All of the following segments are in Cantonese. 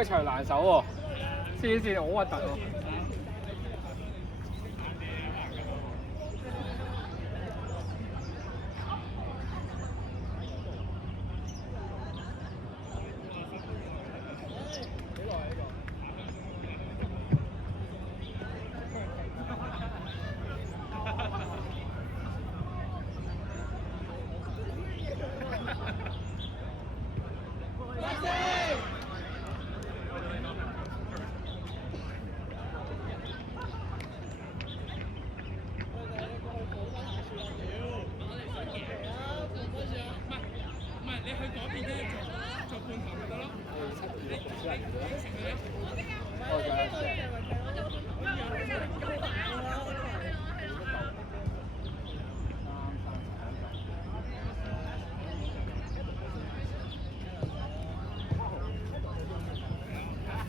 個場難守喎，黐線好核突喎。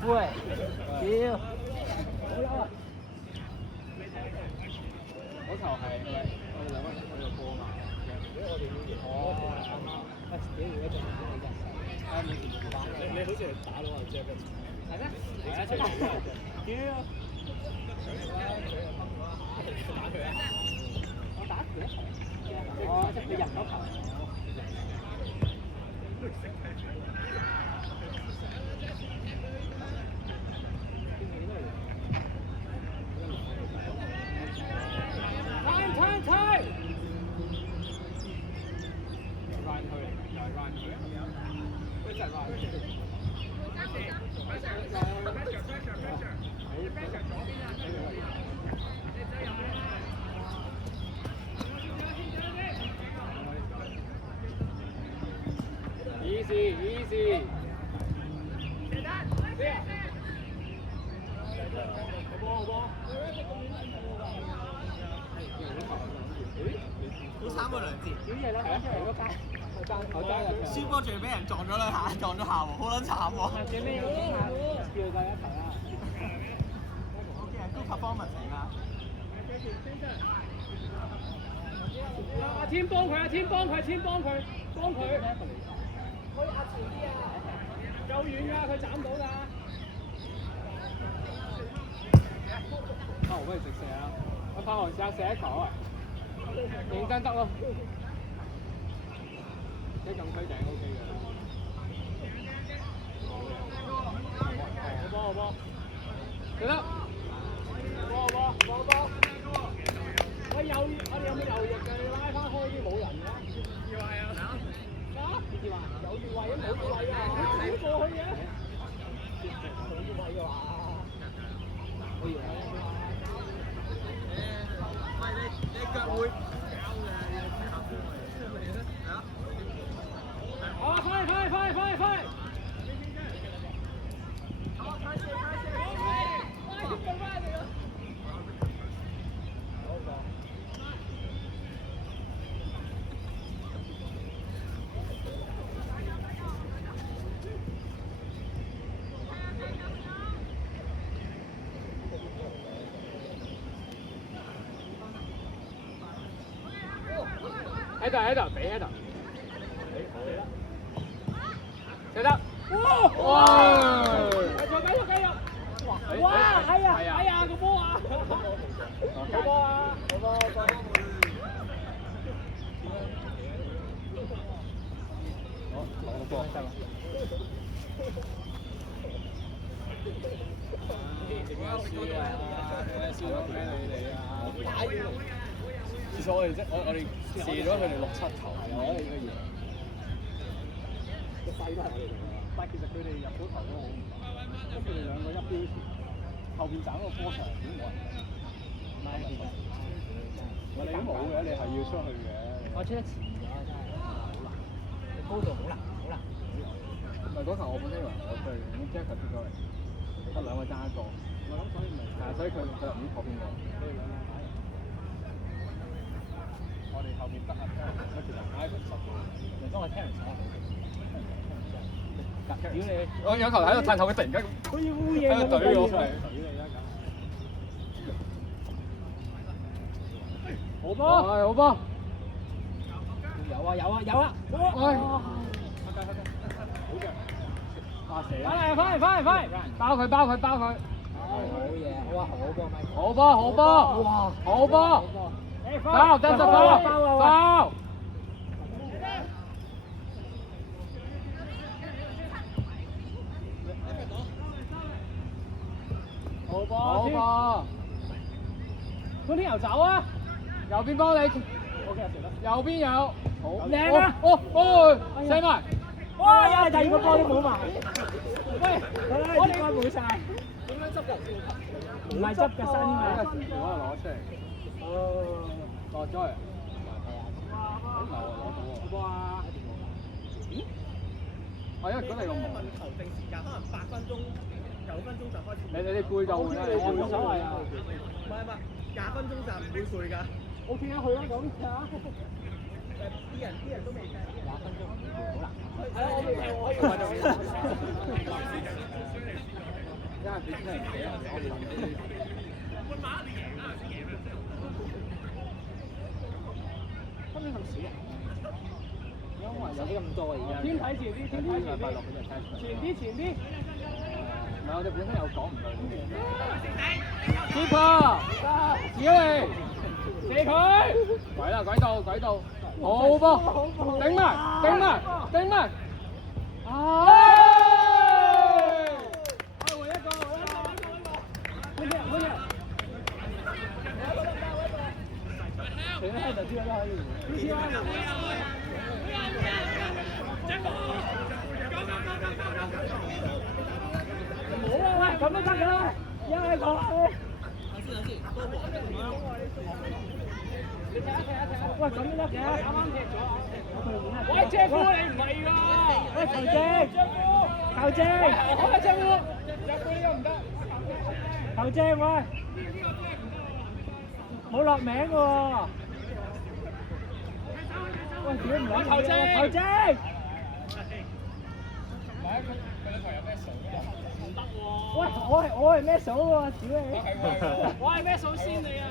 喂，屌！嗰球係我哋兩個去個波嘛？哦，喂，屌！如果仲你好似係打到啊，即係係咩？係啊，屌！打佢啊！我打佢一球，哦，即係佢入咗球。Easy。好慘喎兩節，屌嘢啦，出嚟嗰間。輸波仲要俾人撞咗兩下，撞咗下喎，好撚慘喎。最尾有幾下叫佢一球啦。我見係高 performance 嚟㗎。阿天幫佢，幫佢。可以壓前啲啊！夠遠㗎，佢斬到㗎。我不如直射啊！我發寒試下射一球啊！認真得咯。一咁推頂 OK 嘅。好波，記得。波。喂，我哋有冇右翼㗎？你拉翻開啲冇人㗎。要係啊！有越位啊，冇越位啊，佢跳過去嘅。冇越位㗎嘛？可以啊。喂，你腳會搞嘅，好，快！喺度，俾喺度。射得！哇！繼續！哇！哎呀，個波啊！好波啊！攞個波得啦。其實我哋射咗佢哋6-7球，係我哋嘅贏。個勢都係我哋嚟㗎，但係其實佢哋入到球都好唔錯，因為佢哋兩個一標前，後邊斬個波場點冇人拉入去。你都冇嘅，你係要出去嘅。我出得前咗真係好難，高度好難。唔係嗰球我本身以為我對，咁 Jack 跌咗嚟，得兩個爭一個。我諗所以咪，所以佢唔知破邊個。我哋後面得啊，其實Ivan 10個，又當我 Terence 打屌你！我有球喺度褪後，佢突然間好似烏嘢咁喺度懟我出嚟。好波！好波！有啊！好嘅。啊死啦！翻嚟，包佢，好嘢，哇好波咪，好波，哇好波，包得就包。好波，潘天佑走啊！右邊幫你，右邊有，好靚啊！射埋，哇！又係第二個波都冇埋，喂，我哋冇晒，點樣執㗎？唔係執嘅身啊！攞出嚟，落咗嚟，哇！我因為嗰度用網。投定時間，可能8分鐘、9分鐘就開始。你哋背就換啦，你冇所謂啊！唔係20分鐘就唔會攰㗎。 O K 啊，去啦咁啊！啲人都未計。20分鐘好難。係啊，我未計，我可以揾到你。因為你真係唔記得我今年咁少啊？因為有啲咁多而家。先睇前啲，前啲。唔係我哋本身有講唔到嘅。Keeper，小嚟，射佢。鬼到，好波，頂埋。換一個。佢咧就知啦，可以。冇啊！喂，咁都得㗎啦，一係講。喂，咁都得嘅，啱啱踢咗。喂，謝夫你唔係㗎。喂，球證。好啊，謝夫。謝夫呢個唔得。球證喂。冇落名嘅喎。喂，屌唔諗球證。喂，我係咩數喎？屌你！我係咩數先你啊？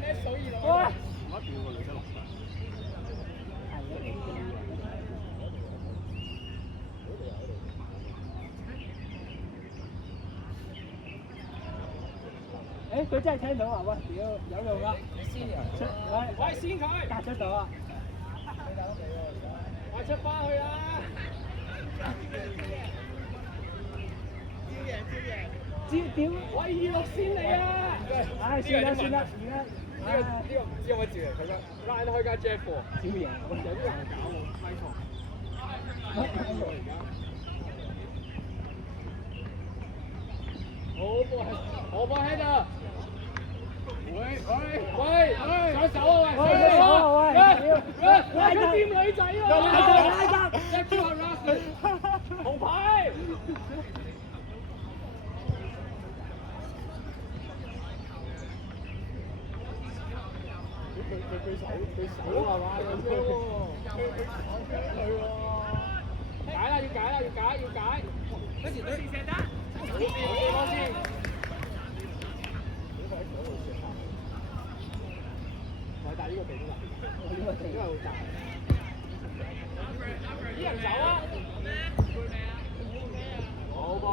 咩數二六？喂！我叫個女仔落場。誒，佢真係聽到啊！喂，屌有用啊！喂，先佢達出到啊！我出翻去啦！點？我2-6先你啊！唉，算啦，而家呢個唔知可唔可以照嚟？佢個拉開間 Jeff 喎，少贏，有啲人搞喎，咪錯。好波 header！ 喂，上手啊喂！拉佢掂女仔啊！拉得！一招拉佢，紅牌！佢手係嘛？要解！跟住佢射得，好先。但係呢個地都難，呢個地好大。啲人走啊！好波！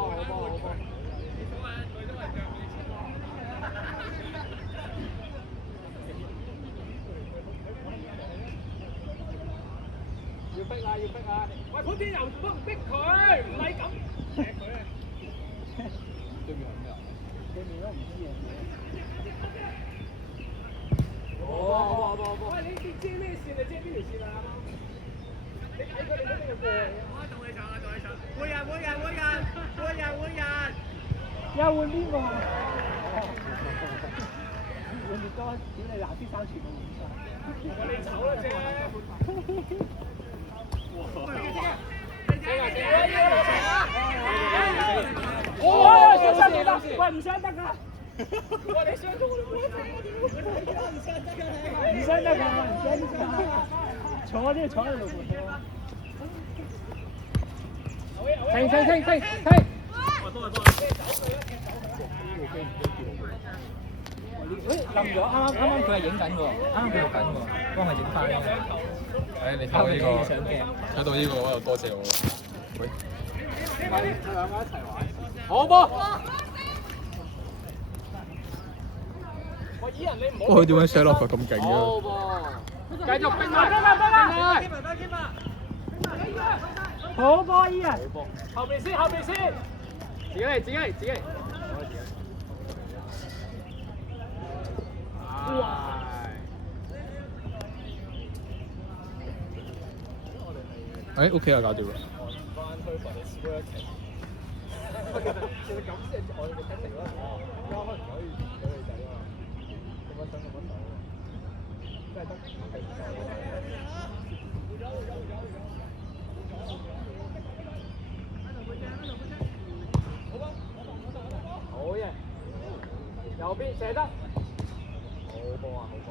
要逼啊！喂，嗰啲又唔逼佢，唔係咁。對面係咩啊？對面都唔知啊。喂，你遮咩線啊？遮邊條線啊？你睇佢哋嗰邊過嚟啊！同你搶！換人！又換邊個啊？換越多，屌你藍啲衫全部換晒。我哋醜啦啫！哇！上三年啦，喂唔傷得㗎！哇！你傷到我唔傷得㗎，坐喺度換波。停！冧咗，啱啱佢係影緊喎，啱啱佢錄緊喎，幫佢影翻。誒，你睇到呢個，我又多謝我。喂。兩個一齊玩。好波。喂，依人你唔好。佢點解寫落去咁勁嘅？好波。繼續逼佢。好波依人。後邊先，後邊先。自己嚟，自己嚟，自己嚟。哇！誒 OK 啊，搞掂啦。其實咁先係我哋嘅 technique 咯。啱開唔可以俾女仔啊嘛。咁樣想咁樣手啊。真係得係好嘢！右邊射得。好波啊！好波。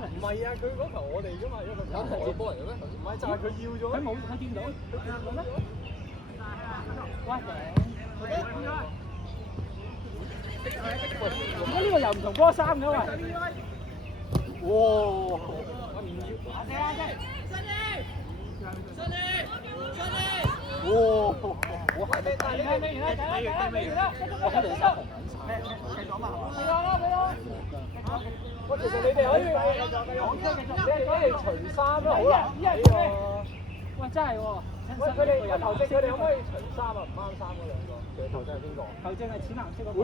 唔係啊，佢嗰球我哋㗎嘛，因為佢球我波嚟嘅咩？唔係就係佢要咗。佢冇，佢見到。佢見到咩？哇頂！點解呢個又唔同波衫嘅喂？哇！我唔要。哇！我係未完啦，我喺度收。喂，其實你哋可以，你哋除衫都好啦。喂，真係喎！喂，佢哋頭先佢哋可唔可以除衫啊？唔啱衫嗰兩個。其實頭先係邊個？球證係淺藍色嗰個。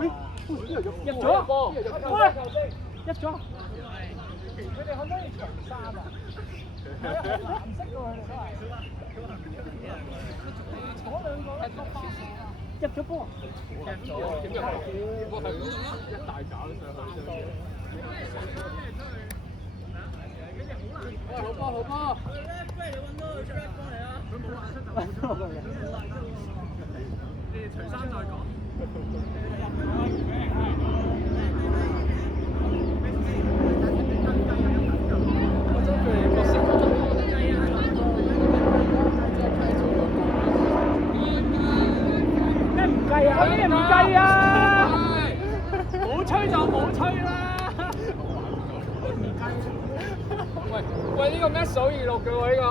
入咗波！喂，入咗。佢哋可唔可以除衫啊？藍色喎，佢哋都係。嗰兩個咧，入咗波。點入？波係一大搞上去。好波好波！你哋除衫再講。咩唔計啊？咩唔計啊？冇吹就冇吹啦。喂，呢個咩數2-6嘅喎呢個？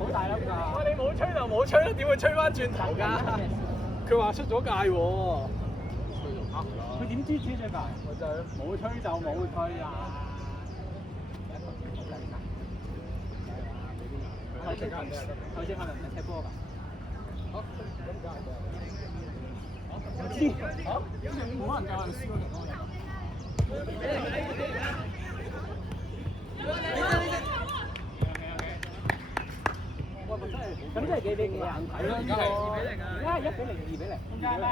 好大粒㗎！喂，你冇吹就冇吹啦，點會吹翻轉頭㗎？佢話出咗界喎。佢點知出咗界？我就冇吹就冇吹啊！佢正係唔踢波㗎？好，咁梗係唔知。冇人教人輸嗰條。咁真係幾比幾啊？而家係1-0、2-0。上來！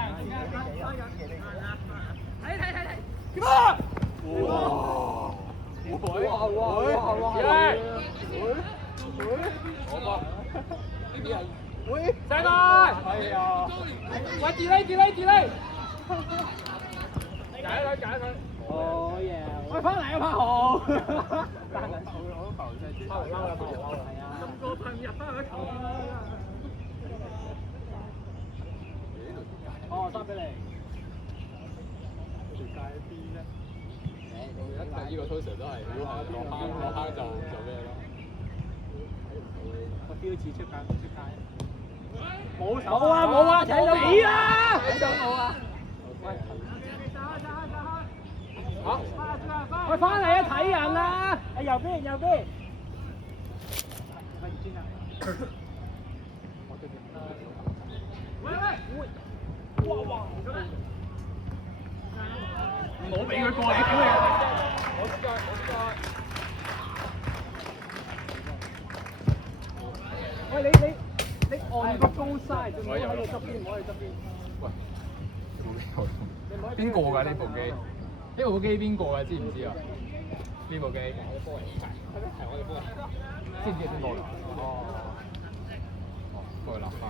哎呀！喂 delay！ 解佢！好嘢！喂，翻嚟啊，柏豪！單緊好多球真係。拋嚟撈啦！係啊！咁過分入翻去球先啦！哦，3-0。條界喺邊啫？呢個通常都係落坑就咩咯？個標誌出界冇出界？冇手冇啊！睇到你啊！睇到我啊！喂！嚇！喂，翻嚟啊！睇人啦！喺右邊。喂，轉啊！喂！哇！唔好俾佢過嚟，屌你！我知㗎。喂，你按個高曬，唔好喺度側邊，唔好喺側邊。喂，邊個㗎呢部機？呢部機邊個㗎？知唔知啊？呢部機？係我哋波嚟。知唔知邊個嚟？哦。過去立翻。